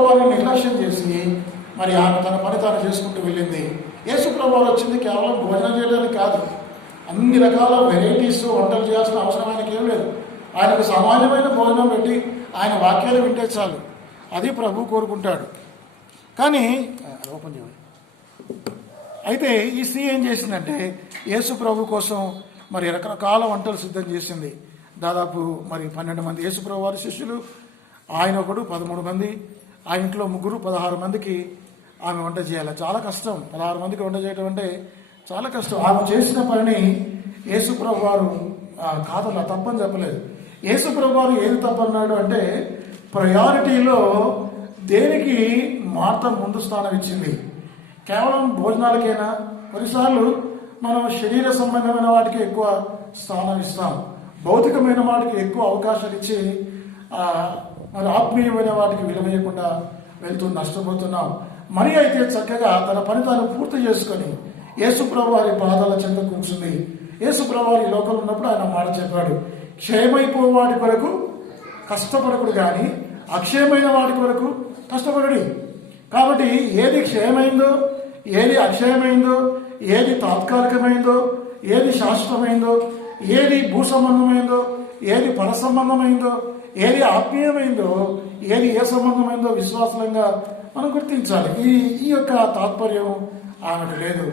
ప్రభువారిని నిర్లక్ష్యం చేసి మరి ఆమె తన పని తాను చేసుకుంటూ వెళ్ళింది. యేసు ప్రభువారు వచ్చింది కేవలం భోజనం చేయడానికి కాదు, అన్ని రకాల వెరైటీస్ వంటలు చేయాల్సిన అవసరం ఆయనకి ఏం లేదు. ఆయనకు సామాన్యమైన భోజనం పెట్టి ఆయన వాక్యాలు వింటే చాలు. అది ప్రభు కోరుకుంటాడు. కానీ ఓపెన్ చేయాలి. అయితే ఈ స్త్రీ ఏం చేసిందంటే యేసు ప్రభు కోసం మరి రకరకాల వంటలు సిద్ధం చేసింది. దాదాపు మరి 12 మంది యేసు ప్రభు వారి శిష్యులు, ఆయన ఒకడు 13 మంది, ఆ ఇంట్లో ముగ్గురు 16 మందికి ఆమె వంట చేయాలి. చాలా కష్టం. 16 మందికి వంట చేయడం అంటే చాలా కష్టం. ఆమె చేసిన పనిని యేసు ప్రభు వారు కాదలా తప్పని చెప్పలేదు. యేసు ప్రభు వారు ఏది తప్పన్నాడు అంటే ప్రయారిటీలో దేనికి మార్త ముందు స్థానం ఇచ్చింది. కేవలం భోజనాలకైనా కొన్నిసార్లు మనం శరీర సంబంధమైన వాటికి ఎక్కువ స్థానం ఇస్తాం, భౌతికమైన వాటికి ఎక్కువ అవకాశాలు ఇచ్చి మరి ఆత్మీయమైన వాటికి విలువేయకుండా వెళ్తూ నష్టపోతున్నాం. మరి అయితే చక్కగా తన పని తాను పూర్తి చేసుకొని యేసు ప్రభు వారి పాదాల చెంత కూర్చుంది. యేసు ప్రభు వారి లోకంలో ఉన్నప్పుడు ఆయన మాట చెప్పాడు, క్షయమైపో వాటి కొరకు కష్టపడకుడు కానీ అక్షయమైన వాటి కొరకు కష్టపడడి. కాబట్టి ఏది క్షయమైందో, ఏది అక్షయమైందో, ఏది తాత్కాలికమైందో, ఏది శాశ్వతమైందో, ఏది భూ సంబంధమైందో, ఏది పర సంబంధమైందో, ఏది ఆత్మీయమైందో, ఏది ఏ సంబంధమైందో విశ్వాసంగా మనం గుర్తించాలి. ఈ యొక్క తాత్పర్యం ఆమెకు లేదు.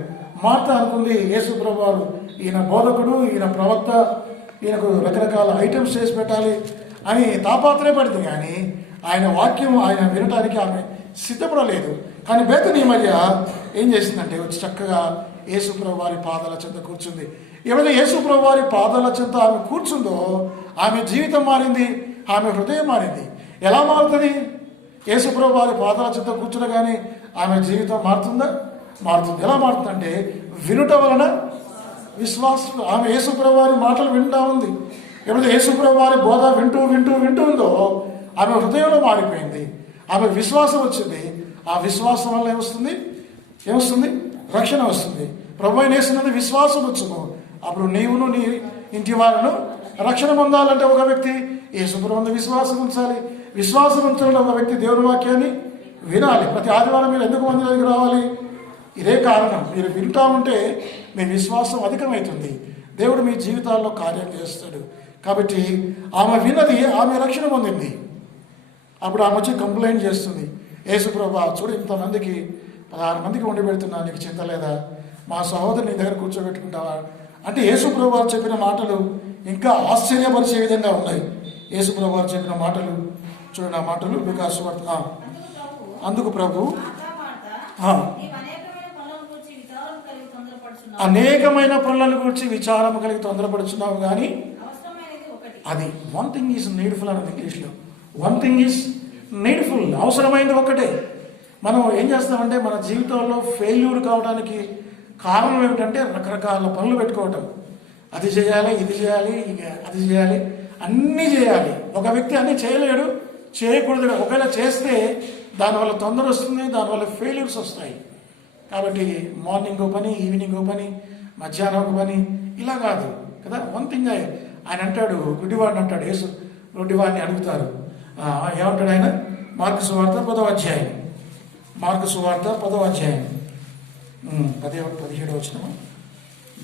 మార్త అనుకుంది యేసు ప్రభు వారు ఈయన బోధకుడు, ఈయన ప్రవక్త, ఈయనకు రకరకాల ఐటమ్స్ చేసి పెట్టాలి అని తాపాత్రయపడింది. కానీ ఆయన వాక్యం ఆయన వినటానికి ఆమె సిద్ధపడలేదు. కానీ బేతనీ మధ్య ఏం చేసిందంటే వచ్చి చక్కగా యేసు ప్రభు వారి పాదాల చెంత కూర్చుంది. ఏమైనా యేసు ప్రభు వారి పాదాల చెంత ఆమె కూర్చుందో ఆమె జీవితం మారింది, ఆమె హృదయం మారింది. ఎలా మారుతుంది? యేసు ప్రభు వారి పాదాల చెంత కూర్చునగానే ఆమె జీవితం మారుతుందా? మారుతుంది. ఎలా మారుతుందంటే వినుట వలన విశ్వాసం. ఆమె యేసు ప్రభు వారి మాటలు వింటా ఉంది. ఎప్పుడైతే యేసు ప్రభు వారి బోధ వింటూ వింటూ వింటూ ఉందో ఆమె హృదయంలో మారిపోయింది. ఆమె విశ్వాసం వచ్చింది. ఆ విశ్వాసం వల్ల ఏమొస్తుంది? రక్షణ వస్తుంది. ప్రభు అయిన యేసునందు విశ్వాసం వచ్చును. అప్పుడు నీవును నీ ఇంటి వారిను రక్షణ పొందాలంటే ఒక వ్యక్తి యేసు ప్రభువునందు విశ్వాసం ఉంచాలి. విశ్వాసం ఉంచాలంటే ఒక వ్యక్తి దేవుని వాక్యాన్ని వినాలి. ప్రతి ఆదివారం మీరు ఎందుకు మందిరానికి రావాలి? ఇదే కారణం. మీరు వింటా ఉంటే మీ విశ్వాసం అధికమవుతుంది. దేవుడు మీ జీవితాల్లో కార్యం చేస్తాడు. కాబట్టి ఆమె విన్నది, ఆమె రక్షణ పొందింది. అప్పుడు ఆమె వచ్చి కంప్లైంట్ చేస్తుంది, యేసు ప్రభు చూడు ఇంతమందికి 16 మందికి వండి పెడుతున్నా, నీకు చింత లేదా? మా సహోదరుని నీ దగ్గర కూర్చోబెట్టుకుంటావా అంటే యేసు ప్రభు వారు చెప్పిన మాటలు ఇంకా ఆశ్చర్యపరిచే విధంగా ఉన్నాయి. యేసు ప్రభు వారు చెప్పిన మాటలు చూడండి. ఆ మాటలు లూకాసు వార్త. అందుకు ప్రభు అనేకమైన పనులను గురించి విచారం కలిగి తొందరపడుచున్నావు, కానీ అది వన్ థింగ్ ఈజ్ నీడ్ఫుల్ అన్నది ఇంగ్లీష్లో. వన్ థింగ్ ఈజ్ నీడ్ఫుల్, అవసరమైనది ఒకటే. మనం ఏం చేస్తామంటే మన జీవితంలో ఫెయిల్యూర్ కావడానికి కారణం ఏమిటంటే రకరకాల పనులు పెట్టుకోవటం. అది చేయాలి, ఇది చేయాలి, అది చేయాలి, అన్నీ చేయాలి. ఒక వ్యక్తి అన్నీ చేయలేడు, చేయకూడదు. ఒకవేళ చేస్తే దానివల్ల తొందర వస్తుంది, దానివల్ల ఫెయిల్యూర్స్ వస్తాయి. కాబట్టి మార్నింగ్ ఒక పని, ఈవినింగ్ ఒక పని, మధ్యాహ్నం ఒక పని, ఇలా కాదు కదా. వన్ థింగ్ ఆయన అంటాడు, గుడ్డివాడిని అంటాడు. యేసు గుడ్డివాడిని అడుగుతారు, ఏమంటాడు ఆయన? మార్కు సువార్త 10వ అధ్యాయం. మార్కు సువార్త 10వ అధ్యాయం 17వ వచనం.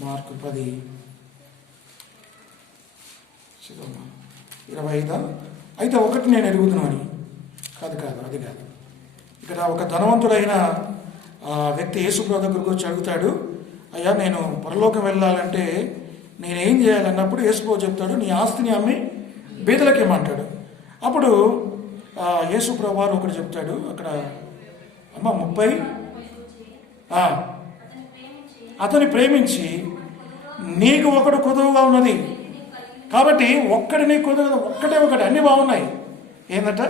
మార్కు 10:25. అయితే ఒకటి నేను ఎరుగుతున్నాను. కాదు అది కాదు. ఇక్కడ ఒక ధనవంతుడైన వ్యక్తి యేసు ప్రభు దగ్గరకు వచ్చి అడుగుతాడు, అయ్యా నేను పరలోకం వెళ్ళాలంటే నేనేం చేయాలన్నప్పుడు యేసు ప్రభు చెప్తాడు, నీ ఆస్తిని అమ్మి బీదలకి ఇమ్మంటాడు. అప్పుడు యేసు ప్రభు వారు ఒకటి చెప్తాడు అక్కడ, అమ్మ 30 అతని ప్రేమించి నీకు ఒకడు కొదువుగా ఉన్నది కాబట్టి ఒక్కడి నీకు కొదువు, ఒకటి అన్నీ బాగున్నాయి. ఏంటంట?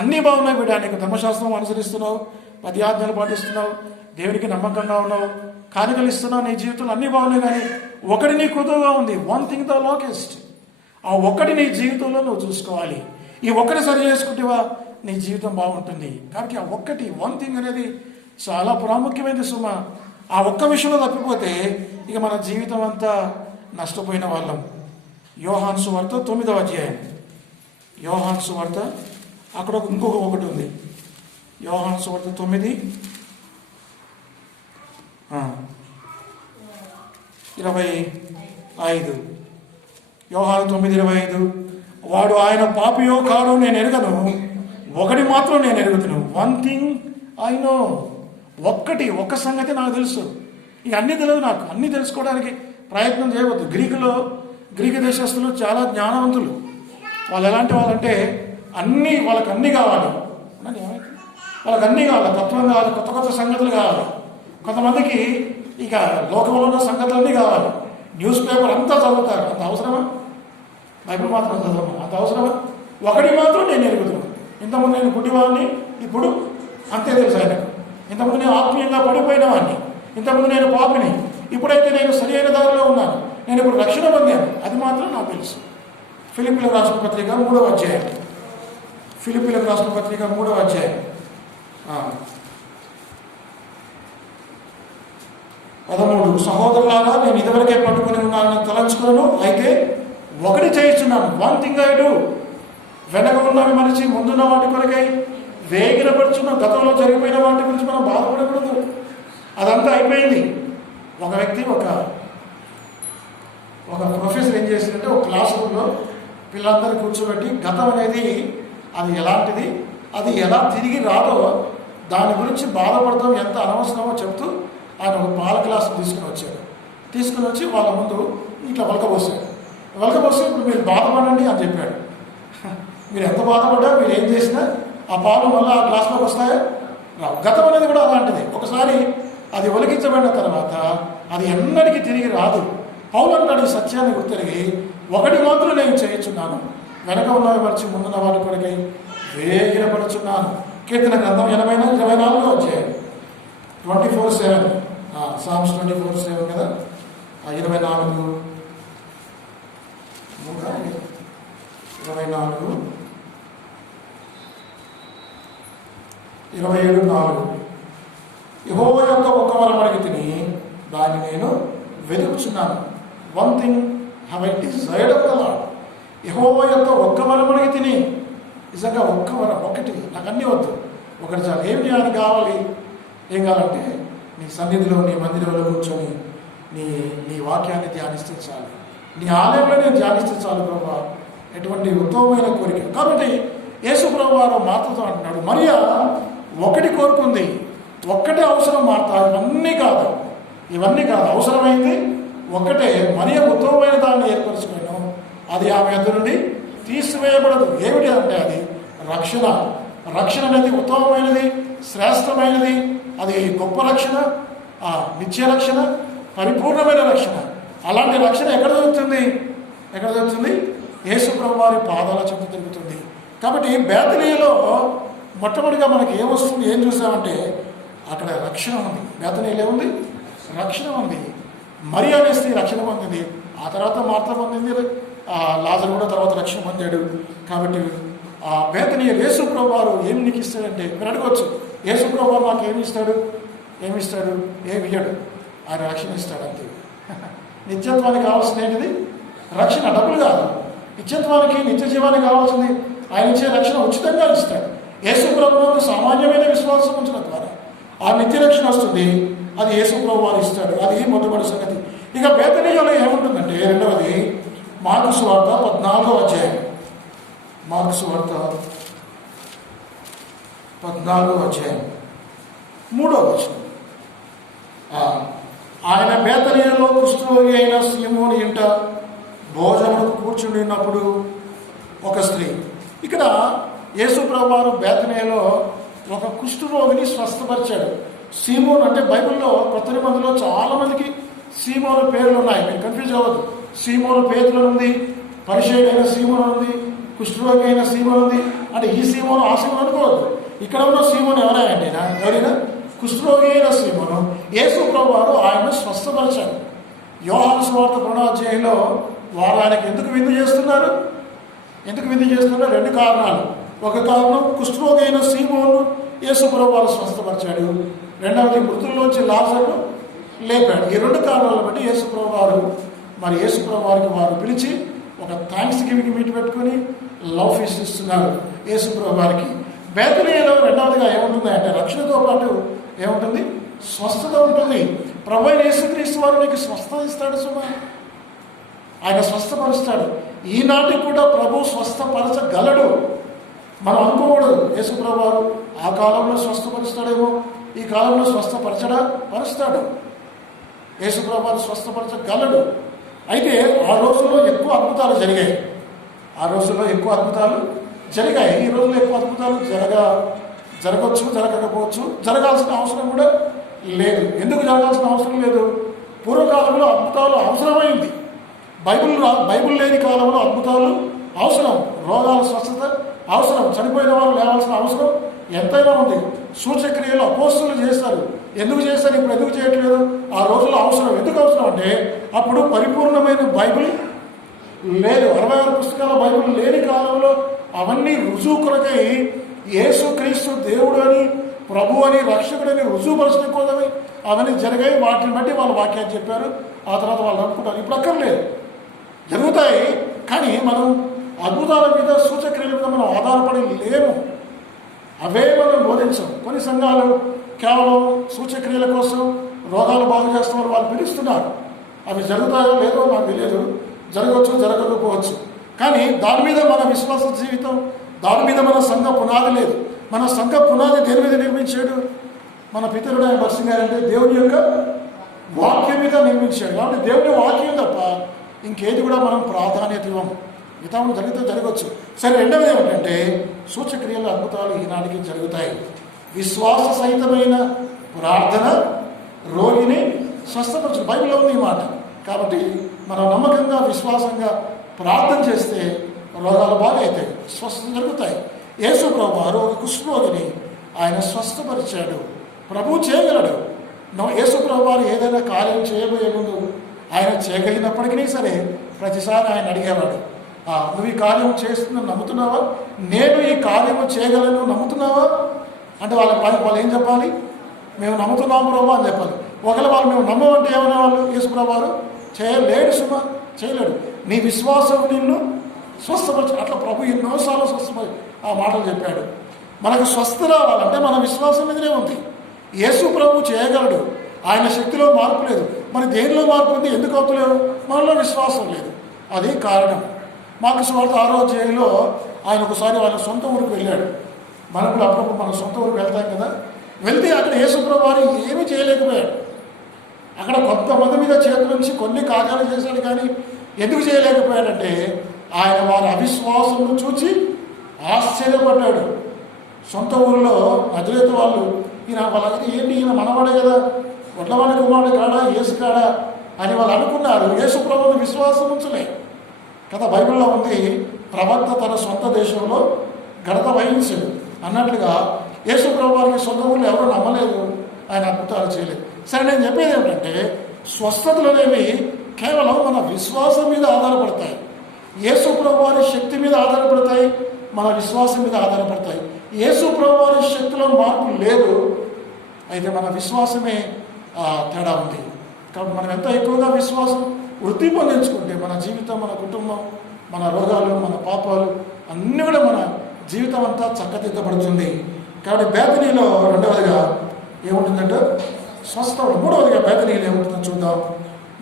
అన్నీ బాగున్నాయి బిడ్డ, నీకు ధర్మశాస్త్రం అనుసరిస్తున్నావు, 10 ఆజ్ఞలు పాటిస్తున్నావు, దేవునికి నమ్మకంగా ఉన్నావు, కానుకలు ఇస్తున్నావు, నీ జీవితంలో అన్నీ బాగున్నాయి. కానీ ఒకటి నీ కొదువుగా ఉంది. One thing the lackest. ఆ ఒక్కటి నీ జీవితంలో నువ్వు చూసుకోవాలి. ఈ ఒక్కటి సరి చేసుకుంటేవా నీ జీవితం బాగుంటుంది. కాబట్టి ఆ ఒక్కటి, వన్ థింగ్ అనేది చాలా ప్రాముఖ్యమైనది సుమ. ఆ ఒక్క విషయంలో తప్పిపోతే ఇక మన జీవితం అంతా నష్టపోయిన వాళ్ళం. యోహాను సువార్త 9వ అధ్యాయం. యోహాను సువార్త అక్కడ ఒకటి ఉంది. యోహాను సువార్త 9:25. యోహాను 9:25. వాడు ఆయన పాపియో కాడో నేను ఎరగను, ఒకటి మాత్రం నేను ఎరుగుతాను. One thing I know. ఒక్క సంగతి నాకు తెలుసు. ఇక అన్నీ తెలియదు నాకు. అన్నీ తెలుసుకోవడానికి ప్రయత్నం చేయవద్దు. గ్రీకు దేశస్తులు చాలా జ్ఞానవంతులు. వాళ్ళు ఎలాంటి వాళ్ళంటే వాళ్ళకి అన్నీ కావాలి. వాళ్ళకి అన్నీ కావాలి. తత్వం కావాలి, కొత్త కొత్త సంగతులు కావాలి. కొంతమందికి ఇక లోకంలో ఉన్న సంగతులన్నీ కావాలి. న్యూస్ పేపర్ అంతా చదువుతారు. అంత అవసరమా? బైబిల్ మాత్రం చదవమా? అంత అవసరమా? ఒకటి మాత్రం నేను ఎరుగుతున్నాను. ఇంతకుముందు నేను గుడ్డివాడిని, ఇప్పుడు అంతే తెలుసు ఆయనకు. ఇంతకుముందు నేను ఆత్మీయంగా పడిపోయిన వాడిని, ఇంతకుముందు నేను పాపిని, ఇప్పుడైతే నేను సరి అయిన దారిలో ఉన్నాను, నేను ఇప్పుడు రక్షణ పొందాను. అది మాత్రం నాకు తెలుసు. ఫిలిప్పీలకు రాసిన పత్రిక 3వ అధ్యాయం. ఫిలిప్పీలకు రాసిన పత్రిక 3వ అధ్యాయం 13. సహోదరులారా, నేను ఇదివరకే పట్టుకుని ఉన్నానని తలంచుకున్నాను, అయితే ఒకటి చేయిస్తున్నాను. One thing I do. వెనక ఉన్నవి మనిషి, ముందున్న వాటి కొరకై వేగిరపడుచున్న గతంలో జరిగిపోయిన వాటి గురించి మనం బాధపడకూడదు. అదంతా అయిపోయింది. ఒక వ్యక్తి ఒక ప్రొఫెసర్ ఏం చేసిందంటే, ఒక క్లాస్ రూమ్లో పిల్లలందరూ కూర్చోబెట్టి గతం అనేది అది ఎలాంటిది, అది ఎలా తిరిగి రాదో దాని గురించి బాధపడతాం ఎంత అనవసరమో చెప్తూ ఆయన ఒక పాల గ్లాసు తీసుకుని వచ్చి వాళ్ళ ముందు ఇట్లా వలకపోసాడు. ఇప్పుడు మీరు బాధపడండి అని చెప్పాడు. మీరు ఎంత బాధపడ్డా, మీరు ఏం చేసినా ఆ పాలు మళ్ళీ ఆ గ్లాసులోకి వస్తాయా? రావు. గతం అనేది కూడా అలాంటిది. ఒకసారి అది ఒలికించబడిన తర్వాత అది ఎన్నటికీ తిరిగి రాదు. పౌలు అంటాడు ఈ సత్యాన్ని గుర్తిరిగి, ఒకటి మాత్రం నేను చేయించున్నాను, వెనక ఉన్నవి మరిచి ముందున్న వాటి కొరకై వేగిరపడుచున్నాను. కీర్తన గ్రంథం 24వ అధ్యాయం 24:7. సామ్స్ 24:7 కదా. 24 27:4. యెహోవా యొక్క ఒక్క వరం అడిగి తిని దాన్ని నేను వెతుకుచున్నాను. One thing have I desired of the Lord. యెహోవా యొక్క ఒక్క వరం అడిగి తిని, నిజంగా ఒక్క వరం, ఒకటి, నాకు అన్నీ వద్దు, ఒకటి చాలు. ఏమిటి ఆయన కావాలి? ఏం కావాలంటే నీ సన్నిధిలో, నీ మందిరంలో కూర్చొని నీ వాక్యాన్ని ధ్యానిస్తే చాలు, నీ ఆలయంలో నేను ధ్యానిస్తే చాలు ప్రభా. ఎటువంటి ఉత్తమమైన కోరిక. కాబట్టి యేసు ప్రభు వారు మార్తతో అంటున్నాడు, మరియా ఒకటి కోరుకుంది, ఒక్కటే అవసరం మార్త. ఇవన్నీ కాదు, అవసరమైంది ఒక్కటే. మరియ ఉత్తమమైన దాన్ని ఏర్పరచుకోను, అది ఆమె యొద్ద నుండి తీసివేయబడదు. ఏమిటి అంటే అది రక్షణ. రక్షణ అనేది ఉత్తమమైనది, శ్రేష్టమైనది, అది గొప్ప రక్షణ, నిత్య రక్షణ, పరిపూర్ణమైన రక్షణ. అలాంటి రక్షణ ఎక్కడ దొరుకుతుంది? యేసు ప్రభు వారి పాదాల చెంత దొరుకుతుంది. కాబట్టి బేతనీలో మొట్టమొదటిగా మనకి ఏమొస్తుంది, ఏం చూసామంటే అక్కడ రక్షణ ఉంది. బేతనీలో ఏముంది? రక్షణ ఉంది. మరియా అనే స్త్రీ రక్షణ పొందింది, ఆ తర్వాత మార్త పొందింది, లాజరు కూడా తర్వాత రక్షణ పొందాడు. కాబట్టి ఆ బేతనీయ యేసు ప్రభు వారు ఏమి నీకు ఇస్తాడంటే, మీరు అడగవచ్చు, యేసు ప్రభు వారు నాకు ఏమి ఇస్తాడు? ఏమి ఇయ్యడు. ఆయన రక్షణ ఇస్తాడు అంతే. నిత్యత్వానికి కావాల్సింది ఏంటిది? రక్షణ. డబ్బులు కాదు. నిత్యత్వానికి, నిత్య జీవానికి కావాల్సింది ఆయన ఇచ్చే రక్షణ ఉచితంగా ఇస్తాడు. యేసు ప్రభువుకు సామాన్యమైన విశ్వాసం ఉంచడం ద్వారా ఆ నిత్య రక్షణ వస్తుంది. అది యేసు ప్రభు వారు ఇస్తాడు. అది మొట్టమొదటి సంగతి. ఇక బేతనీయలో ఏముంటుందంటే, రెండవది మార్కు సువార్త 14వ అధ్యాయం. మార్కు సువార్త 14వ అధ్యాయం 3వ వచనం. ఆయన బేతనీయలో కుష్ఠరోగి అయిన సీమోను ఇంట భోజనములకు కూర్చుని ఉన్నప్పుడు ఒక స్త్రీ. ఇక్కడ యేసు ప్రభు వారు బేతనీయలో ఒక కుష్ఠరోగిని స్వస్థపరిచాడు. సీమోను అంటే బైబిల్లో కొత్త నిబంధనలో చాలా మందికి సీమోను పేర్లు ఉన్నాయి. మీరు కన్ఫ్యూజ్ అవ్వద్దు. సీమోను పేతురు ఉంది, పరిచయుడు అయిన సీమోను ఉంది, కుష్ఠరోగి అయిన సీమోను ఉంది. అంటే ఈ సీమోను ఆ సీమోను అనుకోవద్దు. ఇక్కడ ఉన్న సీమోను ఎవరైనా కుష్ఠరోగి అయిన సీమోను యేసు ప్రభు వారు ఆయన్ను స్వస్థపరిచాడు. యోహాను సువార్త 2వ అధ్యాయంలో వారు ఆయనకు ఎందుకు విందు చేస్తున్నారు? రెండు కారణాలు. ఒక కారణం, కుష్ఠరోగి అయిన సీమోను యేసు ప్రభు వారు స్వస్థపరిచాడు. రెండవది, మృతుల్లోంచి లాజరును లేపాడు. ఈ రెండు కారణాలను బట్టి యేసు ప్రభు వారికి వారు పిలిచి ఒక థ్యాంక్స్ గివింగ్ మీట్ పెట్టుకొని లవ్ ఫీస్ట్ ఇస్తున్నారు యేసు ప్రభు వారికి. బేతనీయలో రెండవదిగా ఏముంటుంది ఏముంటుంది అంటే రక్షణతో పాటు ఏముంటుంది? స్వస్థత ఉంటుంది. ప్రభు అయిన యేసుక్రీస్తు వారు నీకు స్వస్థత ఇస్తాడు సుమా. ఆయన స్వస్థపరుస్తాడు. ఈనాటికి కూడా ప్రభు స్వస్థపరచగలడు. మనం అనుకోకూడదు యేసు ప్రభు వారు ఆ కాలంలో స్వస్థపరుస్తాడేమో, ఈ కాలంలో పరుస్తాడు. యేసు ప్రభు వారు స్వస్థపరచగలడు. అయితే ఆ రోజుల్లో ఎక్కువ అద్భుతాలు జరిగాయి. ఈ రోజుల్లో ఎక్కువ అద్భుతాలు జరగవచ్చు, జరగకపోవచ్చు. జరగాల్సిన అవసరం కూడా లేదు. ఎందుకు జరగాల్సిన అవసరం లేదు? పూర్వకాలంలో అద్భుతాలు అవసరమైంది. బైబిల్ లేని కాలంలో అద్భుతాలు అవసరం. రోగాల స్వస్థత అవసరం. చనిపోయిన వాళ్ళు లేవాల్సిన అవసరం ఎంతైనా ఉంది. సూచక్రియలు అపోస్తులు చేస్తారు. ఎందుకు చేస్తారు? ఇప్పుడు ఎందుకు చేయట్లేదు? ఆ రోజుల్లో అవసరం. ఎందుకు అవసరం అంటే అప్పుడు పరిపూర్ణమైన బైబిల్ లేదు. 66 పుస్తకాల బైబిల్ లేని కాలంలో అవన్నీ రుజువు కొరకై యేసుక్రీస్తు దేవుడు అని, ప్రభు అని, రక్షకుడని రుజువుపరచడం కోసమై అవన్నీ జరిగాయి. వాటిని బట్టి వాళ్ళు వాక్యాన్ని చెప్పారు. ఆ తర్వాత వాళ్ళు అనుకుంటారు. ఇప్పుడు అక్కర్లేదు, జరుగుతాయి. కానీ మనం అద్భుతాల మీద, సూచక్రియల మీద మనం ఆధారపడి లేము. అవే మనం బోధించం. కొన్ని సంఘాలు కేవలం సూచక్రియల కోసం రోగాలు బాగు చేస్తున్నారు, వాళ్ళు పిలుస్తున్నారు. అవి జరుగుతాయో లేదో నాకు తెలియదు. జరగవచ్చు, జరగకపోవచ్చు. కానీ దాని మీద మన విశ్వాస జీవితం, దాని మీద మన సంఘ పునాది లేదు. మన సంఘ పునాది దేని మీద నిర్మించాడు? మన పితరుడు ఆయన భర్సింగ్ గారు అంటే దేవుని యొక్క వాక్యం మీద నిర్మించాడు. కాబట్టి దేవుని వాక్యం తప్ప ఇంకేది కూడా మనం ప్రాధాన్యత ఇవ్వము. మిగతాము జరిగితే జరగవచ్చు. సరే, రెండవది ఏమిటంటే సూచక్రియలు, అద్భుతాలు ఈనాటికి జరుగుతాయి. విశ్వాస సహితమైన ప్రార్థన రోగిని స్వస్థపరచు. బైబిల్లో ఉంది ఈ మాట. కాబట్టి మనం నమ్మకంగా, విశ్వాసంగా ప్రార్థన చేస్తే రోగాలు బాగా అవుతాయి, స్వస్థత జరుగుతాయి. యేసు ప్రభు వారు ఒక కుష్ఠరోగిని ఆయన స్వస్థపరిచాడు. ప్రభు చేయగలడు. యేసు ప్రభు వారు ఏదైనా కార్యం చేయబోయే ముందు ఆయన చేయగలిగినప్పటికీ సరే ప్రతిసారి ఆయన అడిగేవాడు, నువ్వు ఈ కార్యం చేస్తుందని నమ్ముతున్నావా? నేను ఈ కార్యము చేయగలను నమ్ముతున్నావా? అంటే వాళ్ళు ఏం చెప్పాలి? మేము నమ్ముతున్నాము ప్రభు అని చెప్పాలి. ఒకవేళ వాళ్ళు మేము నమ్మమంటే ఏమన్నా వాళ్ళు? యేసు ప్రభు వారు చేయలేడు సుమా, చేయలేడు. నీ విశ్వాసం నిన్ను స్వస్థపరచు. అట్లా ప్రభు ఎన్నోసార్లు స్వస్థపరి ఆ మాటలు చెప్పాడు. మనకు స్వస్థ రావాలంటే మన విశ్వాసం మీదనే ఉంది. యేసు ప్రభు చేయగలడు. ఆయన శక్తిలో మార్పు లేదు. మరి దేనిలో మార్పు ఉంది? ఎందుకు అవుతలేవు? మనలో విశ్వాసం లేదు. అది కారణం. మార్కు సువార్త 6వ అధ్యాయంలో ఆయన ఒకసారి వాళ్ళ సొంత ఊరికి వెళ్ళాడు. మనకు అప్పుడప్పుడు మన సొంత ఊరికి వెళ్తాం కదా. వెళ్తే అక్కడ యేసు ప్రభు వారు ఏమీ చేయలేకపోయాడు. అక్కడ కొంతమంది మీద చేతుల నుంచి కొన్ని కార్యాలు చేశాడు. కానీ ఎందుకు చేయలేకపోయాడంటే ఆయన వారి అవిశ్వాసంను చూచి ఆశ్చర్యపడ్డాడు. సొంత ఊరిలో నజరేతు వాళ్ళు వాళ్ళకి ఏంటి, ఈయన మనవాడే కదా, వడ్లవాడి కుమారుడు కాడా, యేసు కాడా అని వాళ్ళు అనుకున్నారు. యేసు ప్రభువుని విశ్వాసం ఉంచలే కదా. బైబిల్లో ఉంది, ప్రవక్త తన సొంత దేశంలో ఘనత వహించాడు అన్నట్లుగా యేసు ప్రభు వారికి సొంత ఊళ్ళో ఎవరు నమ్మలేదు, ఆయన అద్భుతాలు చేయలేదు. సరే, నేను చెప్పేది ఏమిటంటే స్వస్థతలు అనేవి కేవలం మన విశ్వాసం మీద ఆధారపడతాయి. యేసు ప్రభు వారి శక్తి మీద ఆధారపడతాయి, మన విశ్వాసం మీద ఆధారపడతాయి. యేసు ప్రభు వారి శక్తిలో మార్పు లేదు, అయితే మన విశ్వాసమే తేడా ఉంది. కాబట్టి మనం ఎంత ఎక్కువగా విశ్వాసం వృద్ధి పొందించుకుంటే మన జీవితం, మన కుటుంబం, మన రోగాలు, మన పాపాలు అన్నీ కూడా మన జీవితం అంతా చక్కదిద్దబడుతుంది. కాబట్టి బేతనీలో రెండవదిగా ఏముంటుందంటే స్వస్థ. మూడవదిగా బేతనీలో ఏముంటుందో చూద్దాం.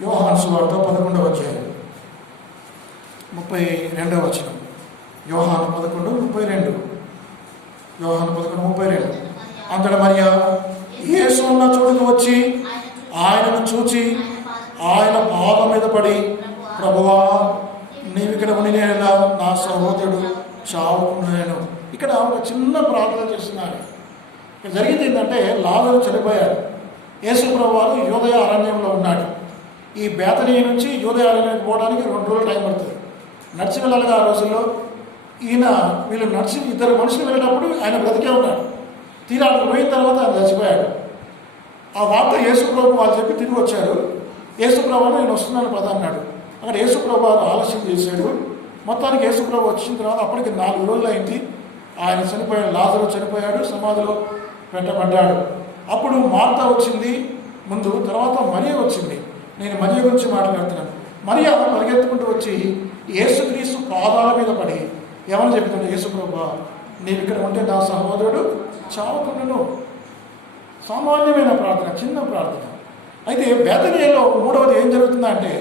యోహాను సువార్త 11వ అధ్యాయం 32వ వచనం. యోహాను 11:32. యోహాను 11:32. అంతటా మరియా యేసు ఉన్న చోటుకు వచ్చి ఆయనను చూచి ఆయన పాదం మీద పడి, ప్రభువా, నీవు ఇక్కడ ఉండినేలా నా సహోదరుడు చావుకున్నాను. ఇక్కడ ఒక చిన్న ప్రార్థన చేస్తున్నారు. ఇక్కడ జరిగింది ఏంటంటే లాజరు చనిపోయాడు. యేసు ప్రభు వారు యూదయ అరణ్యంలో ఉన్నాడు. ఈ బేతనీ నుంచి యూదయ అరణ్యానికి పోవడానికి 2 రోజులు టైం పడుతుంది. నడిచి వెళ్ళాలిగా ఆ రోజుల్లో. వీళ్ళు నడిచి 2 మనుషులు వెళ్ళినప్పుడు ఆయన బ్రతికే ఉన్నాడు. తీరానికి పోయిన తర్వాత ఆయన చచ్చిపోయాడు. ఆ వార్త యేసు ప్రభు వాళ్ళు చెప్పి తిరిగి వచ్చారు. యేసు ప్రభు నేను వస్తున్నాను పద అన్నాడు. అక్కడ యేసు ప్రభు ఆలస్యం చేశాడు. మొత్తానికి యేసు ప్రభు వచ్చిన తర్వాత అప్పటికి 4 రోజులు అయింది. ఆయన చనిపోయాడు. లాజరు చనిపోయాడు, సమాధిలో పెట్టబడ్డాడు. అప్పుడు మార్తా వచ్చింది ముందు, తర్వాత మరియ వచ్చింది. నేను మరియ గురించి మాట్లాడుతున్నాను. మరియ పరిగెత్తుకుంటూ వచ్చి యేసుక్రీస్తు పాదాల మీద పడి ఏమని చెప్తున్నాడు, యేసు ప్రభు, నీవు ఇక్కడ ఉంటే నా సహోదరుడు చావకుండాను. సామాన్యమైన ప్రార్థన, చిన్న ప్రార్థన. అయితే బేతనీయలో మూడవది ఏం జరుగుతుందంటే,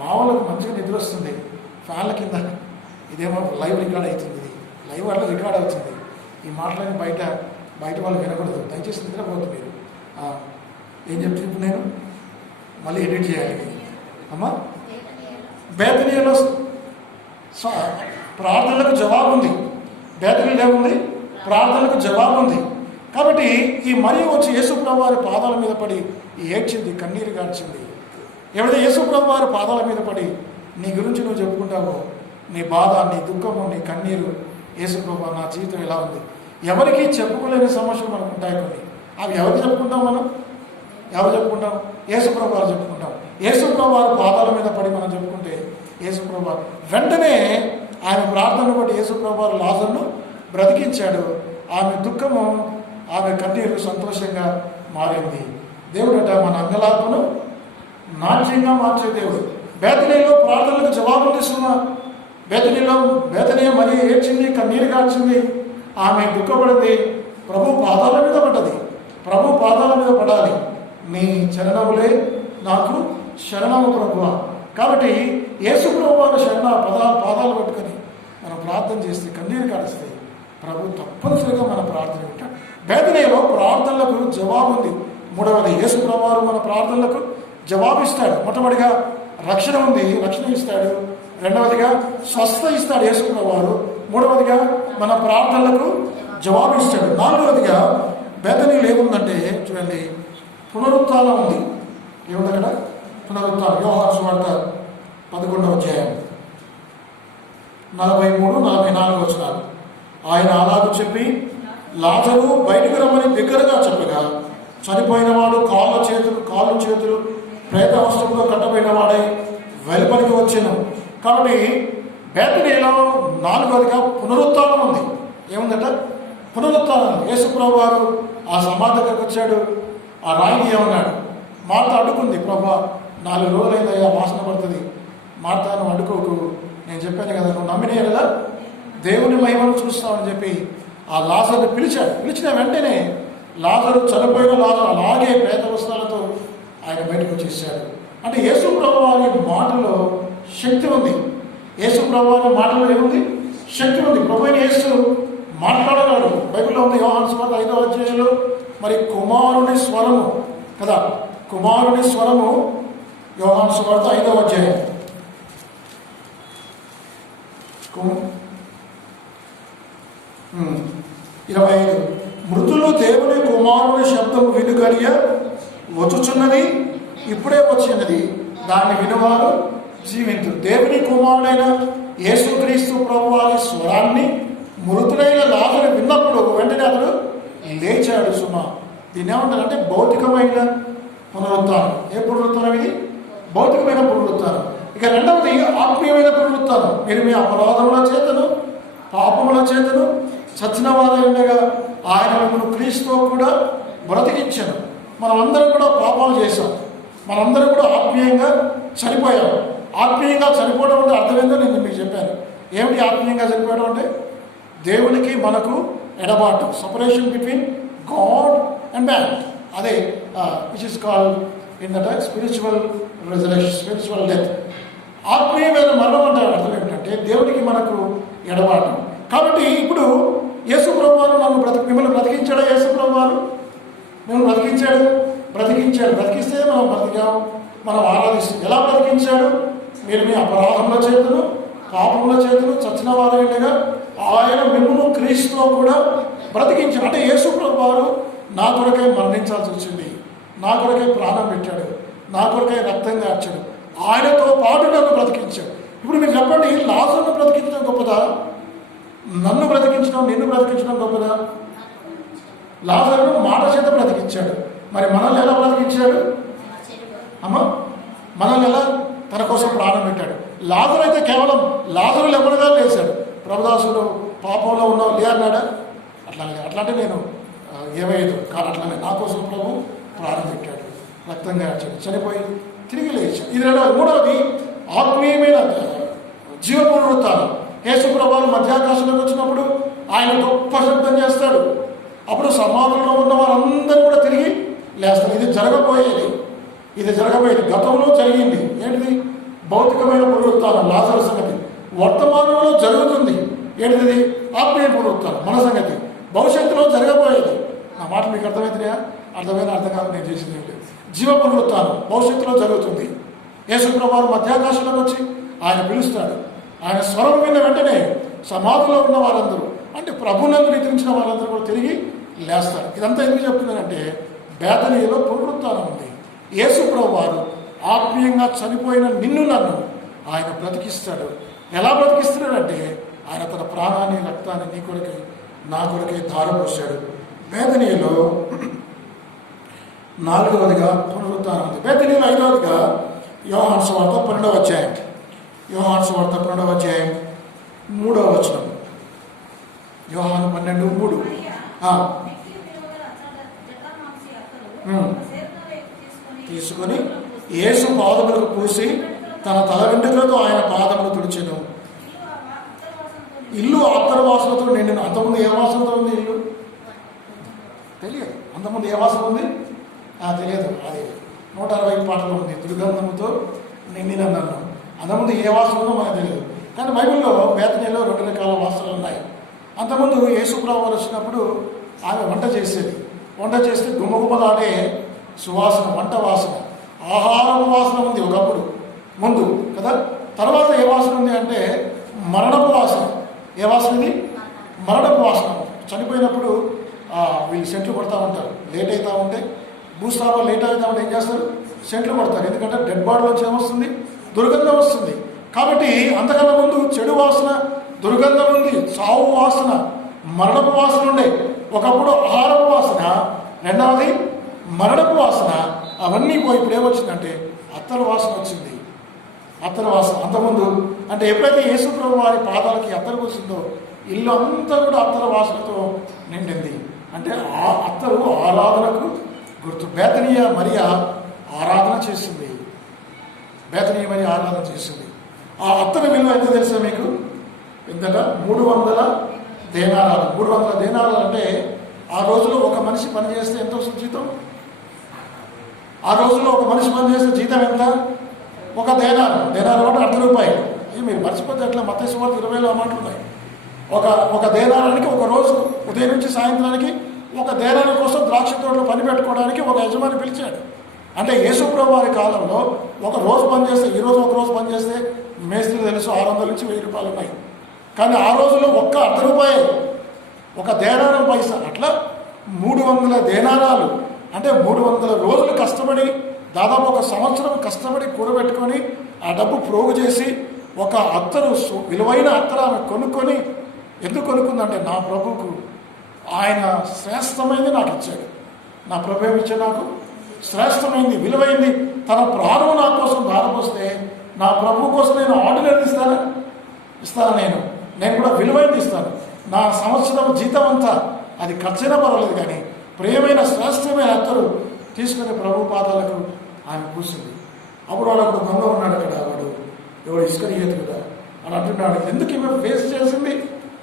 మా వాళ్ళకు మంచిగా నిద్ర వస్తుంది ఫ్యాన్ల కింద. ఇదేమో లైవ్ రికార్డ్ అవుతుంది, ఇది లైవ్ వల్ల రికార్డ్ అవుతుంది. ఈ మాటలని బయట వాళ్ళు వినకూడదు, దయచేసి నిద్రపోతుంది. మీరు ఏం చెప్తే ఇప్పుడు నేను మళ్ళీ ఎడిట్ చేయాలి. అమ్మా, బేతనీయలో ప్రార్థనలకు జవాబు ఉంది. బేతనీలో ఏముంది? ప్రార్థనలకు జవాబు ఉంది. కాబట్టి ఈ మరియ వచ్చి యేసుప్రభు వారి పాదాల మీద పడి ఏడ్చింది, కన్నీరు గార్చింది. ఎవరైతే యేసుప్రభు వారి పాదాల మీద పడి నీ గురించి నువ్వు చెప్పుకుంటావో, నీ బాధ, నీ దుఃఖము, నీ కన్నీరు, యేసుప్రభు నా జీవితం ఎలా ఉంది, ఎవరికి చెప్పుకోలేని సమస్యలు మనకు ఉంటాయి కొన్ని. అవి ఎవరికి చెప్పుకుంటాం మనం? ఎవరు చెప్పుకుంటాం? యేసుప్రభు వారు చెప్పుకుంటాం. యేసుప్రభు వారి పాదాల మీద పడి మనం చెప్పుకుంటే యేసుప్రభు వారు వెంటనే ఆమె ప్రార్థన బట్టి యేసుప్రభు వారు లాజరును బ్రతికించాడు. ఆమె దుఃఖము, ఆమె కన్నీరు సంతోషంగా మారింది. దేవుడట మన అంగలార్పను నాట్యంగా మార్చే దేవుడు. బేతనీలో ప్రార్థనలకు జవాబు తీసుకున్నా. బేతనీయ మరి ఏడ్చింది, కన్నీరు కాల్చింది, ఆమె దుఃఖపడింది. ప్రభు పాదాల మీద పడ్డది. ప్రభు పాదాల మీద పడాలి. నీ చరణములే నాకు శరణము ప్రభువ. కాబట్టి యేసు ప్రభు వారు పాదాలు పట్టుకొని మనం ప్రార్థన చేస్తే, కన్నీరు కాడిస్తే ప్రభు తప్పనిసరిగా మన ప్రార్థన వింటాడు. బేతనీలో ప్రార్థనలకు జవాబు ఉంది. మూడవది, యేసు ప్రభు వారు మన ప్రార్థనలకు జవాబిస్తాడు. మొట్టమొదటిగా రక్షణ ఉంది, రక్షణ ఇస్తాడు. రెండవదిగా స్వస్థ ఇస్తాడు యేసు ప్రభు వారు. మూడవదిగా మన ప్రార్థనలకు జవాబిస్తాడు. నాలుగవదిగా బేతనీలో ఏముందంటే చూడండి, పునరుత్థానం ఉంది. ఏముంది అక్కడ? పునరుత్థానం. యోహాను సువార్త 11వ అధ్యాయం 43-44 వచనాలు. ఆయన అలాగూ చెప్పి లాజరు బయటకు రమ్మని బిగ్గరగా చెప్పగా, చనిపోయిన వాడు కాళ్ళు చేతులు ప్రేత వస్త్రంలో కట్టబడిన వాడై వెలుపలికి వచ్చాను. కాబట్టి బేతనీలో నాలుగవదిగా పునరుత్థానం ఉంది. ఏముందట? పునరుత్థానం. యేసుప్రభు వారు ఆ సమాధి దగ్గరకు వచ్చాడు. ఆ రాయిని ఏమన్నాడు? మార్త అడ్డుకుంది. ప్రభా, 4 రోజులైందయ్యా, వాసన పడుతుంది. మార్తాను అడ్డుకోకు, నేను చెప్పాను కదా, నువ్వు నమ్మిన కదా దేవుని మహిమను చూస్తావని చెప్పి ఆ లాజరుని పిలిచాడు. పిలిచిన వెంటనే లాజరు, చనిపోయిన లాజరు అలాగే ప్రేత వస్త్రాలతో ఆయన బయటకు వచ్చేసాడు. అంటే యేసు ప్రభు వారి మాటలో శక్తి ఉంది. యేసు ప్రభు వారి మాటలో ఏముంది? శక్తి ఉంది. ప్రభు అయిన యేసు మాట్లాడగలడు. బైబిల్లో ఉంది, యోహాను సువార్త 5వ అధ్యాయంలో మరి కుమారుని స్వరము కదా, కుమారుని స్వరము. యోహాను సువార్త 5వ అధ్యాయం 25. మృతులు దేవుని కుమారుని శబ్దము వినుగలియ వచ్చుచున్నది, ఇప్పుడే వచ్చినది, దాన్ని వినువారు జీవించు. దేవుని కుమారుడైన యేసుక్రీస్తు ప్రభు వారి స్వరాన్ని మృతుడైన లాజరు విన్నప్పుడు వెంటనే అతడు లేచాడు. సుమా, దీన్ని ఏమంటారంటే భౌతికమైన పునరుత్థానం. ఏ పునరుత్థానం ఇది? భౌతికమైన పునరుత్థానం. ఇక రెండవది ఆత్మీయమైన పునరుత్థానం. మీరు మీ అపరాధముల చేతను పాపముల చేతను చచ్చిన వారై ఉండగా ఆయన మిమ్మల్ని క్రీస్తుతో కూడా బ్రతికించాను. మనమందరం కూడా పాపాలు చేశాం. మనందరం కూడా ఆత్మీయంగా చనిపోయాం. ఆత్మీయంగా చనిపోవడం అంటే అర్థమైందో నేను మీకు చెప్పాను. ఏమిటి ఆత్మీయంగా చనిపోవడం అంటే? దేవునికి మనకు ఎడబాటు, separation between God and man. అదే which is called in that spiritual resurrection, spiritual death. ఆత్మీయమైన మరణం అంటే అర్థం ఏమిటంటే దేవునికి మనకు ఎడబాటు. కాబట్టి ఇప్పుడు యేసు ప్రభు వారు మిమ్మల్ని బ్రతికించాడు. యేసు ప్రభు వారు మిమ్మల్ని బ్రతికించాడు. బ్రతికిస్తే మనం బ్రతికాం, మనం ఆరాధిస్తాం. ఎలా బ్రతికించాడు? మీరు మీ అపరాధముల చేతులు పాపముల చేతులు చచ్చిన వారైనగా ఆయన మిమ్మల్ని క్రీస్తుతో కూడా బ్రతికించాడు. అంటే యేసు ప్రభు వారు నా కొరకై మరణించాల్సి వచ్చింది, నా కొరకై ప్రాణం పెట్టాడు, నా కొరకై రక్తం కార్చాడు, ఆయనతో పాటు నన్ను బ్రతికించాడు. ఇప్పుడు మీరు చెప్పండి, లాజరును బ్రతికించడం గొప్పదా, నన్ను బ్రతికించడం, నిన్ను బ్రతికించడం గొప్పదా? లాజరును మాట చేత బ్రతికించాడు. మరి మనల్ని ఎలా బ్రతికించాడు? మనల్ని ఎలా? తన కోసం ప్రాణం పెట్టాడు. లాజరు అయితే కేవలం లాజరు లెమ్మడగా లేచాడు. ప్రభుదాసుడు పాపంలో ఉన్నావు లే అన్నాడా? అట్లాంటి నేను ఏమయ్యేదు కానీ అట్లానే నా కోసం ప్రభు ప్రాణం పెట్టాడు, రక్తంగా వచ్చాడు, చనిపోయి తిరిగి లేచాడు. ఇది రెండవది. మూడవది ఆత్మీయమైన జీవ పునరుత్థానం. యేసు ప్రభువు మధ్యాకాశంలోకి వచ్చినప్పుడు ఆయన గొప్ప శబ్దం చేస్తాడు. అప్పుడు సమాధుల్లో ఉన్న వారందరూ కూడా తిరిగి లేస్తారు. ఇది జరగబోయేది, గతంలో జరిగింది. ఏంటిది? భౌతికమైన పునరుత్థానం లాజరు సంగతి. వర్తమానంలో జరుగుతుంది. ఏంటిది? ఆత్మీయ పునరుత్థానం మన సంగతి. భవిష్యత్తులో జరగబోయేది. నా మాట మీకు అర్థమవుతున్నాయా? అర్థం కాదు, నేను చేసింది ఏం లేదు. జీవ పునరుత్థానం భవిష్యత్తులో జరుగుతుంది. యేసు ప్రభువు మధ్యాకాశంలోకి వచ్చి ఆయన పిలుస్తాడు. ఆయన స్వరం విన్న వెంటనే సమాధిలో ఉన్న వారందరూ, అంటే ప్రభువునందు నిద్రించిన వారందరూ కూడా తిరిగి లేస్తారు. ఇదంతా ఎందుకు చెప్తున్నానంటే బేతనీలో పునరుత్థానం ఉంది. యేసు ప్రభువు ఆత్మీయంగా చనిపోయిన నిన్ను నన్ను ఆయన బ్రతికిస్తాడు. ఎలా బ్రతికిస్తున్నాడంటే ఆయన తన ప్రాణాన్ని రక్తాన్ని నీ కొరకే నా కొరకే ధారపోసాడు. బేతనీలో 4వదిగా పునరుత్థానం ఉంది. బేతనీలో 5వదిగా యోహాను సువార్త 12వ అధ్యాయం. యోహాను సువార్త 12వ అధ్యాయం 3వ వచనం. యోహాను 12:3. తీసుకొని యేసు పాదములకు పూసి తన తల వెంట్రుకలతో ఆయన పాదములు తుడిచెను. ఇల్లు అత్తరు వాసనతో నిండిన. అంతకుముందు ఏ వాసనతో ఉంది ఇల్లు? తెలియదు. అంతకుముందు ఏ వాసన ఉంది? తెలియదు. అది 160 పాటలు ఉంది. దుర్గంధముతో నిండిన నన్ను. అంతకుముందు ఏ వాసన ఉందో మనకు తెలియదు. కానీ బైబిల్లో బేతనీలో 2 రకాల వాసనలు ఉన్నాయి. అంతకుముందు యేసు ప్రభువు వచ్చినప్పుడు ఆమె వంట చేసేది. వంట చేస్తే గుమగుమలాడే సువాసన, వంట వాసన, ఆహారం వాసన ఉంది ఒకప్పుడు ముందు కదా. తర్వాత ఏ వాసన ఉంది అంటే మరణపు వాసన. ఏ వాసన ఇది? మరణపు వాసన. చనిపోయినప్పుడు వీళ్ళు సెంట్లు కొడతా ఉంటారు. లేట్ అవుతూ ఉంటే, భూస్థాపన లేట్ అవుతా ఉంటే ఏం చేస్తారు? సెంట్లు కొడతారు. ఎందుకంటే డెడ్ బాడీలోంచి ఏమొస్తుంది? దుర్గంధం వస్తుంది. కాబట్టి అంతకన్నా ముందు చెడు వాసన, దుర్గంధం ఉంది, చావు వాసన, మరణపు వాసన ఉండే. ఒకప్పుడు ఆహారపు వాసన, రెండవది మరణపు వాసన. అవన్నీ పోయి ఇప్పుడు ఏమొచ్చిందంటే అత్తరు వాసన వచ్చింది. అత్తరు వాసన. అంతకుముందు అంటే ఎప్పుడైతే యేసు ప్రభు వారి పాదాలకి అత్తరు వచ్చిందో ఇల్లు అంతా కూడా అత్తరు వాసనతో నిండింది. అంటే ఆ అత్తరు ఆరాధనకు గుర్తు. బేతనీయ మరియా ఆరాధన చేసింది. బేతనీయ మరియా ఆరాధన చేసింది. ఆ అత్తరు విలువ ఎంత తెలుసా మీకు? ఎంతట? 300 దేనారాలు. 300 దేనారాలు అంటే ఆ రోజులో ఒక మనిషి పని చేస్తే ఎంత వస్తుంది జీతం? ఆ రోజుల్లో ఒక మనిషి పని చేస్తే జీతం ఎంత? 1 దేనారం. దేనారం అంటే ₹1 ఇది మీరు మర్చిపోతే ఎట్లా? మత్తయి సువార్త 20లో మాటలు ఉన్నాయి. ఒక దేనారానికి ఒక రోజు ఉదయం నుంచి సాయంత్రానికి 1 దేనారం కోసం ద్రాక్ష తోటలో పని పెట్టుకోవడానికి ఒక యజమాని పిలిచాడు. అంటే యేసు ప్రభు వారి కాలంలో ఒక రోజు పని చేస్తే, ఈరోజు ఒక రోజు పని చేస్తే మేస్త్రి తెలుసు 600 నుంచి 1000 రూపాయలు ఉన్నాయి. కానీ ఆ రోజుల్లో ఒక్క ₹1 1 దేనారం పైసా. అట్లా 300 దేనారాలు అంటే 300 రోజులు కష్టపడి, దాదాపు 1 సంవత్సరం కష్టపడి కూడబెట్టుకొని ఆ డబ్బు ప్రోగు చేసి ఒక అత్తరు, విలువైన అత్తరు ఆమె కొనుక్కొని, ఎందుకు కొనుక్కుందంటే నా ప్రభువుకు ఆయన శ్రేష్టమైంది నాకు ఇచ్చాడు. నా ప్రభు ఏమిచ్చాడు? నాకు శ్రేష్టమైంది, విలువైంది. తన ప్రాణం నా కోసం ధారపోస్తే నా ప్రభు కోసం నేను ఆర్డినరీ ఇస్తాను. నేను కూడా విలువైంది ఇస్తాను. నా సంవత్సరం జీతం అంతా అది ఖర్చైనా పర్వాలేదు, కానీ ప్రియమైన శ్రేష్టమైన అత్తరు తీసుకుని ప్రభు పాదాలకు ఆమె కూర్చుంది. అప్పుడు వాడు అక్కడ దొంగ ఉన్నాడు. అక్కడ వాడు ఎవడు ఇస్కరియోతు కదా అని అంటున్నాడు. ఎందుకు ఈమె ఫేస్ చేసింది?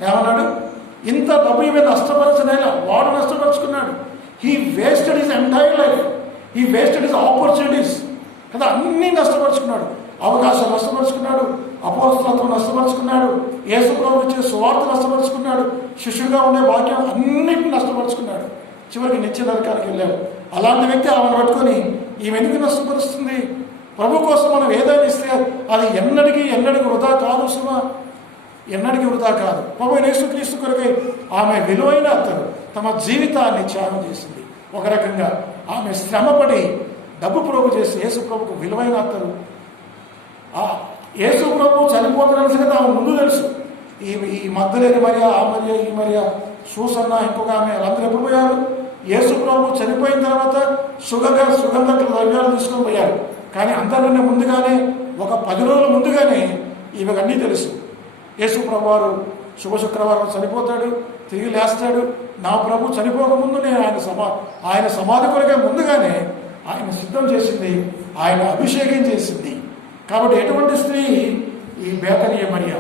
ఏమన్నాడు? ఇంత డబ్బు ఈమె నష్టపరచనేలా. వాడు నష్టపరుచుకున్నాడు. He wasted his entire life. He wasted his opportunities కదా. అన్నీ నష్టపరుచుకున్నాడు. అవకాశాలు నష్టపరుచుకున్నాడు, అపోస్తలత్వం నష్టపరుచుకున్నాడు, యేసు ప్రభు ఇచ్చే సువార్త నష్టపరుచుకున్నాడు, శిష్యుగా ఉండే భాగ్యం అన్నింటినీ నష్టపరుచుకున్నాడు. చివరికి నిత్య నరకానికి వెళ్ళాడు. అలాంటి వ్యక్తి ఆమెను పట్టుకొని ఈమె ఎందుకు నష్టపరుస్తుంది? ప్రభు కోసం మనం ఏదైనా ఇస్తే అది ఎన్నడికి వృధా కాదు సుమా, ఎన్నడికి వృధా కాదు. ప్రభు యేసుక్రీస్తు కొరకై ఆమె విలువైన అత్తరు తమ జీవితాన్ని త్యాగం చేసింది. ఒక రకంగా ఆమె శ్రమపడి డబ్బు ప్రోగు చేసి యేసు ప్రభుకు విలువైన అత్తరు. యేసు ప్రభు చనిపోతున్న సంగతి ఆమె ముందు తెలుసు. ఈ మగ్దలేని మరియా, ఆ మరియా, ఈ మరియా, సూసన్న, ఇంకొక ఆమె, వాళ్ళందరూ ఎప్పుడు పోయారు? యేసు ప్రభు చనిపోయిన తర్వాత సుగంధ ద్రవ్యాలు తీసుకొని పోయారు. కానీ అందరికన్నా ముందుగానే, ఒక 10 రోజుల ముందుగానే ఇవన్నీ తెలుసు. యేసు ప్రభు వారు శుభ శుక్రవారం చనిపోతాడు, తిరిగి లేస్తాడు. నా ప్రభు చనిపోకముందు నేను ఆయన సమాధి కొరకే ముందుగానే ఆయన సిద్ధం చేసింది, ఆయన అభిషేకం చేసింది. కాబట్టి ఎటువంటి స్త్రీ? ఈ బేతనీయ మరియా.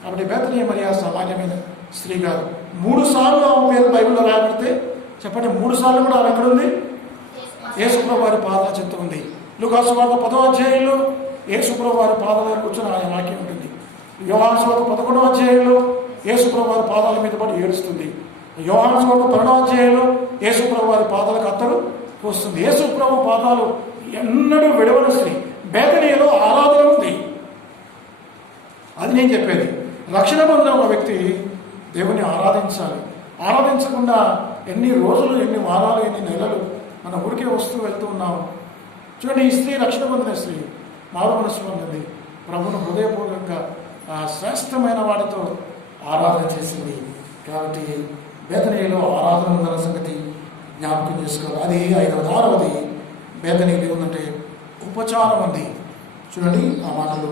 కాబట్టి బేతనీయ మరియా సామాన్యమైన స్త్రీ కాదు. 3 సార్లు ఆమె పేరు బైబిల్లో రాయబడితే చెప్పండి, 3 సార్లు కూడా ఆమె ఎక్కడుంది? యేసుప్రభు వారి పాదాల చెంత ఉంది. లూకా సువార్త 10వ అధ్యాయంలో యేసుప్రభు వారి పాదాల దగ్గర కూర్చొని ఆయన వాక్యం ఉంటుంది. యోహాను సువార్త 11వ అధ్యాయంలో యేసుప్రభు వారి పాదాల మీద పడి ఏడుస్తుంది. యోహాను సువార్త 12వ అధ్యాయంలో యేసుప్రభు వారి పాదాలకు అత్తరు వస్తుంది. యేసుప్రభు పాదాలు ఎన్నడూ విడవని స్త్రీ. బేతనీయలో ఆరాధన ఉంది. అది నేను చెప్పేది. రక్షణ పొందిన ఒక వ్యక్తి దేవుని ఆరాధించాలి. ఆరాధించకుండా ఎన్ని రోజులు, ఎన్ని వారాలు, ఎన్ని నెలలు మన ఊరికే వస్తూ వెళ్తూ ఉన్నాము. చూడండి, ఈ స్త్రీ రక్షణ పొందిన స్త్రీ మారు మనసు పొందింది. ప్రభును హృదయపూర్వకంగా శ్రేష్టమైన వాడితో ఆరాధన చేసింది. కాబట్టి బేతనీలో ఆరాధన ఉందన్న సంగతి జ్ఞాపకం చేసుకోవాలి. అది 6వది బేతనీలు ఏముందంటే ఉపచారం ఉంది. చూడండి ఆ మాటలు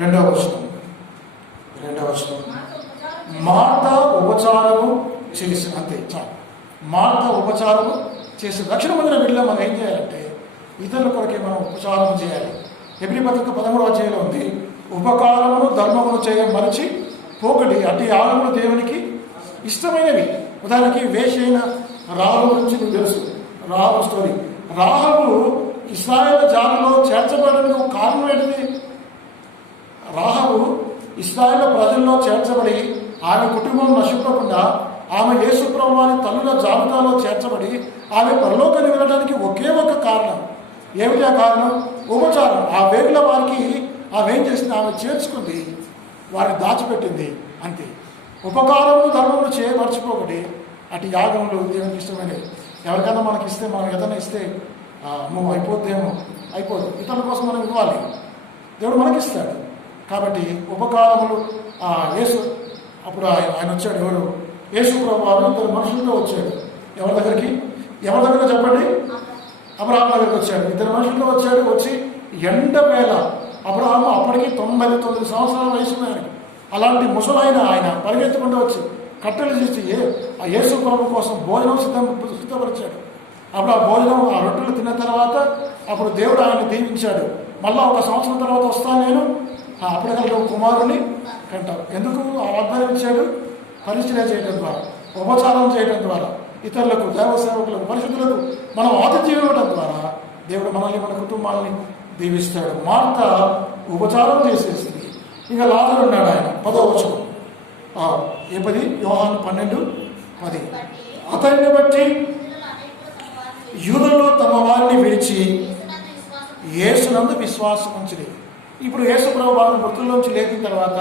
2వ వచనం. మార్త ఉపచారము చేసి, అంతే చాలు. మార్త ఉపచారము చేసి రక్షణ పొందిన బిడ్డలో మనం ఏం చేయాలంటే ఇతరుల కొరకే మనం ఉపచారం చేయాలి. హెబ్రీ పత్రిక 13వ అధ్యాయంలో ఉంది, ఉపకారమును ధర్మమును చేయ మరచి పోకటి అటు యాగములు దేవునికి ఇష్టమైనవి. ఉదాహరణకి వేషి అయిన రాహు గురించి మీకు తెలుసు. రాహు స్టోరీ. రాహు ఇశ్రాయేలు జాతిలో చేర్చబడడానికి ఒక కారణం ఏంటిది? రాహు ఇశ్రాయేలు ప్రజల్లో చేర్చబడి ఆమె కుటుంబం నశింపకుండా ఆమె యేసుప్రభు వారి తల్లుల జాబితాలో చేర్చబడి ఆమె పరలోకానికి వెళ్ళడానికి ఒకే ఒక కారణం. ఏమిటి ఆ కారణం? ఉపచారం. ఆ వేగుల వారికి ఆమె ఏం చేసింది? ఆమె చేర్చుకుంది, వారిని దాచిపెట్టింది, అంతే. ఉపకారములు ధర్మములు మర్చిపోకటి అటు యాగములు దేవునికి ఇష్టమైనవి. ఎవరికైనా మనకి ఇస్తే, మనం ఏదైనా ఇస్తే నువ్వు అయిపోద్దేమో, అయిపోదు. ఇతరుల కోసం మనం ఇవ్వాలి, దేవుడు మనకిస్తాడు. కాబట్టి ఉపకారములు యేసు అప్పుడు ఆయన వచ్చాడు. ఎవరు? యేసుప్రభు వారు 2 మనుషులతో వచ్చాడు. ఎవరి దగ్గర చెప్పండి? అబ్రహాము దగ్గరికి వచ్చాడు. 2 మనుషులతో వచ్చాడు. వచ్చి ఎండవేళ అబ్రహాము అప్పటికి 99 సంవత్సరాల వయసు ఆయనకి. అలాంటి ముసలాయన ఆయన పరిగెత్తుకుంటూ వచ్చి కట్టెలు తీసి ఆ యేసు ప్రభు కోసం భోజనం సిద్ధపరిచాడు. అప్పుడు ఆ భోజనం, ఆ రొట్టెలు తిన్న తర్వాత అప్పుడు దేవుడు ఆయన దీవించాడు. మళ్ళా 1 సంవత్సరం తర్వాత వస్తాను నేను, అప్పటికల్లా కుమారుని కంటాం. ఎందుకు ఆ వాగ్దానం ఇచ్చాడు? పరిచర్య చేయడం ద్వారా, ఉపచారం చేయడం ద్వారా, ఇతరులకు, దైవ సేవకులకు, పరిశుద్ధులకు మనం ఆతిథ్యం ఇవ్వడం ద్వారా దేవుడు మనల్ని, మన కుటుంబాలని దీవిస్తాడు. మార్త ఉపచారం చేసేసింది. ఇంకా లాజరు ఉన్నాడు. ఆయన 10వ వచనం. ఏ 10? యోహాను 12:10. అతన్ని బట్టి యూదులలో తమ వారిని విడిచి యేసునందు విశ్వాసం ఉంచిరి. ఇప్పుడు యేసు ప్రభు వారిని మృతుల్లోంచి లేచిన తర్వాత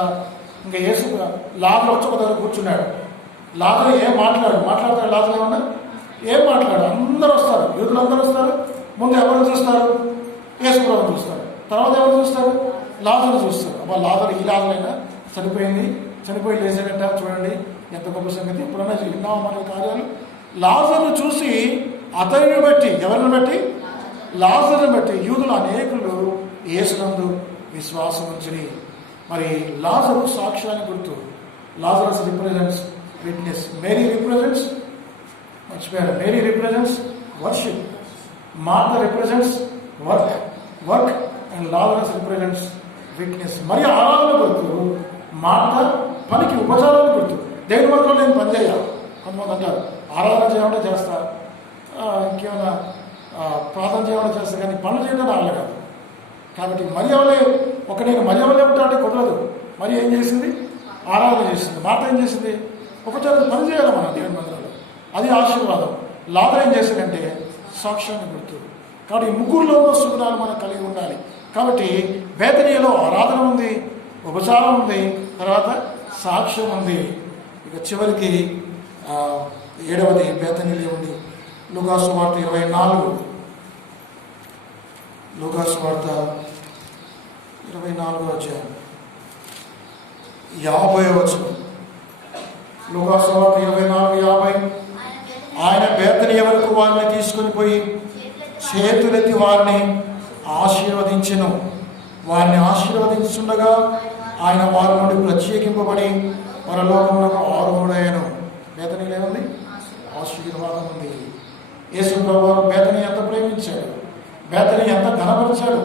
ఇంకా యేసు లాజరు వచ్చి ఒక దగ్గర కూర్చున్నాడు. లాజరు ఏం మాట్లాడతాడు? లాజరు ఏమన్నా ఏం మాట్లాడు? అందరూ వస్తారు, యూదులు అందరూ వస్తారు. ముందు ఎవరు చూస్తారు? యేసు ప్రభుని చూస్తారు. తర్వాత ఎవరు చూస్తారు? లాజరు చూస్తారు. అబ్బా, లాజరు ఈ లాజరైనా చనిపోయి లేచాడంట. చూడండి ఎంత గొప్ప సంగతి. ఎప్పుడైనా విన్నామా మన కార్యాలు? లాజరును చూసి అతనిని బట్టి, ఎవరిని బట్టి? లాజరుని బట్టి యూదులు అనేకులు యేసునందు విశ్వాసం ఉంచిరి. మరి లాజరు సాక్ష్యాన్ని గుర్తు. Lazarus represents witness. Mary represents, మర్చిపోయారు, Mary represents worship. Martha represents work and Lazarus represents witness. మరి ఆరాధన గుర్తు, మార్త పనికి, ఉపచారాన్ని గుర్తు. దేవుని వరకు నేను పని చేయాలి. కొంతమంది అంటారు ఆరాధన చేయమంటే చేస్తా, ఇంకేమైనా ప్రార్థన చేయమంటే చేస్తా, కానీ పనులు చేయడం రాలే కాదు. కాబట్టి మరి ఎవరే నేను మరి ఎవరే ఉంటా అంటే కుదరదు. మరి ఏం చేసింది? ఆరాధన చేసింది. మార్త ఏం చేసింది? ఉపచారం, పని చేయాలి మనం దేవుని మందిరంలో. అది ఆశీర్వాదం. లాజరు ఏం చేసిందంటే సాక్ష్యాన్ని గుర్తు. కాబట్టి ఈ ముగ్గురులో ఉన్న సుగుణాలు మనం కలిగి ఉండాలి. కాబట్టి బేతనీయలో ఆరాధన ఉంది, ఉపచారం ఉంది, తర్వాత సాక్ష్యం ఉంది. ఇక చివరికి 7వది బేతనీలో ఉంది. లూకా సువార్త 24. లూకా సువార్త 24వ అధ్యాయం 50వ వచనం. లూకా సువార్త 24:50. ఆయన బేతనీయ వరకు వారిని తీసుకొని పోయి చేతులెత్తి వారిని ఆశీర్వదించెను. వారిని ఆశీర్వదించుండగా ఆయన వారి నుండి ప్రత్యేకింపబడి పరలోకమునకు ఆరోహణుడయ్యను. బేతనీలో ఏముంది? ఆశీర్వాదం ఉంది. యేసు ప్రభువు బేతనీ ఎంత ప్రేమించాడు, బేతనీ ఎంత ఘనపరిచాడు.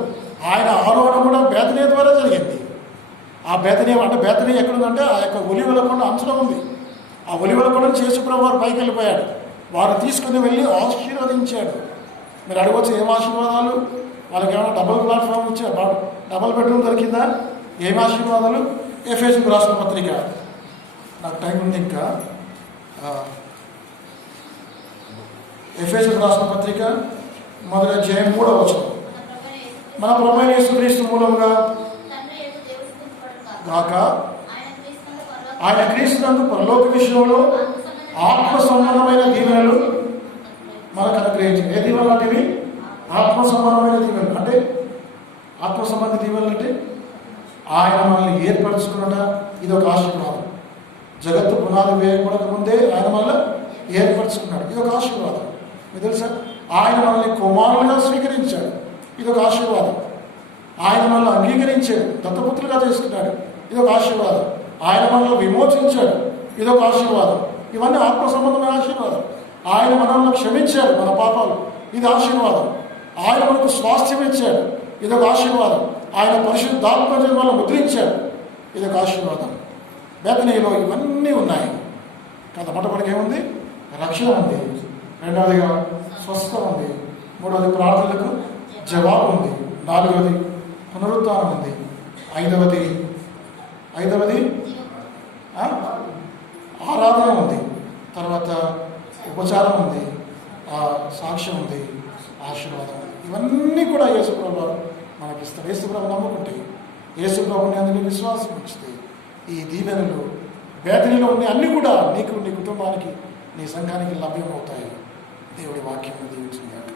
ఆయన ఆరోహణ కూడా బేతనీ ద్వారా జరిగింది. ఆ బేతనీ అంటే బేతనీ ఎక్కడుందంటే ఆ యొక్క ఒలివల కొండ అంచులో ఉంది. ఆ ఒలివల కొండ నుంచి యేసుప్రభు వారు పైకి వెళ్ళిపోయాడు. వారు తీసుకుని వెళ్ళి ఆశీర్వదించాడు. మీరు అడగవచ్చు, ఏం ఆశీర్వాదాలు? వాళ్ళకి ఏమైనా డబుల్ ప్లాట్ఫామ్ ఇచ్చారు, డబుల్ బెడ్రూమ్ దొరికిందా? ఏం ఆశీర్వాదాలు? ఎఫెసీయులకు రాసిన పత్రిక, నాకు టైం ఉంది ఇంకా, ఎఫెసీయులకు రాసిన పత్రిక 1వ అధ్యాయం 3వ వచనం. మన ప్రభువైన యేసుక్రీస్తు మూలముగా గాక ఆయన క్రీస్తునందు పరలోక విషయంలో ఆత్మ సంబంధమైన దీవెనలు మనకు అనుగ్రహించి. ఏ దీవెనలు అంటే ఇవి? ఆత్మ సంబంధమైన దీవెనలు. అంటే ఆత్మ సంబంధ దీవెనలు అంటే ఆయన మనల్ని ఏర్పరచుకున్నట, ఇది ఒక ఆశీర్వాదం. జగత్తు పునాది వేయబడక ముందే ఆయన మనల్ని ఏర్పరచుకున్నాడు, ఇది ఒక ఆశీర్వాదం. మీకు తెలుసా? ఆయన మనల్ని కుమారులుగా స్వీకరించాడు, ఇది ఒక ఆశీర్వాదం. ఆయన మనల్ని అంగీకరించాడు, దత్తపుత్రులుగా చేసుకున్నాడు, ఇది ఒక ఆశీర్వాదం. ఆయన మనల్ని విమోచించాడు, ఇది ఒక ఆశీర్వాదం. ఇవన్నీ ఆత్మ సంబంధమైన ఆశీర్వాదం. ఆయన మనల్ని క్షమించాడు, మన పాపాలు, ఇది ఆశీర్వాదం. ఆయన మనకు స్వాస్థ్యం ఇచ్చాడు, ఇది ఒక ఆశీర్వాదం. ఆయన పరిశుద్ధాత్మ వల్ల ముద్రించాడు, ఇది ఒక ఆశీర్వాదం. బేతనీలో ఇవన్నీ ఉన్నాయి కదా. మొట్టమొదటికి ఏముంది? రక్షణ ఉంది. రెండవదిగా స్వస్థత ఉంది. మూడవది ప్రార్థనలకు జవాబు ఉంది. నాలుగవది పునరుత్థానం ఉంది. ఐదవది ఆరాధన ఉంది. తర్వాత ఉపచారం ఉంది, సాక్ష్యం ఉంది, ఆశీర్వాదం ఉంది. ఇవన్నీ కూడా యేసుప్రభు మనకిస్తారు. యేసుప్రభు నమ్ముకుంటే, యేసుప్రభుని అందుకు విశ్వాసం ఉంచితే ఈ దీవెనలు బేదరిలో ఉన్న అన్నీ కూడా నీకు, నీ కుటుంబానికి, నీ సంఘానికి లభ్యమవుతాయి. దేవుడి వాక్యం దీవించుగాక.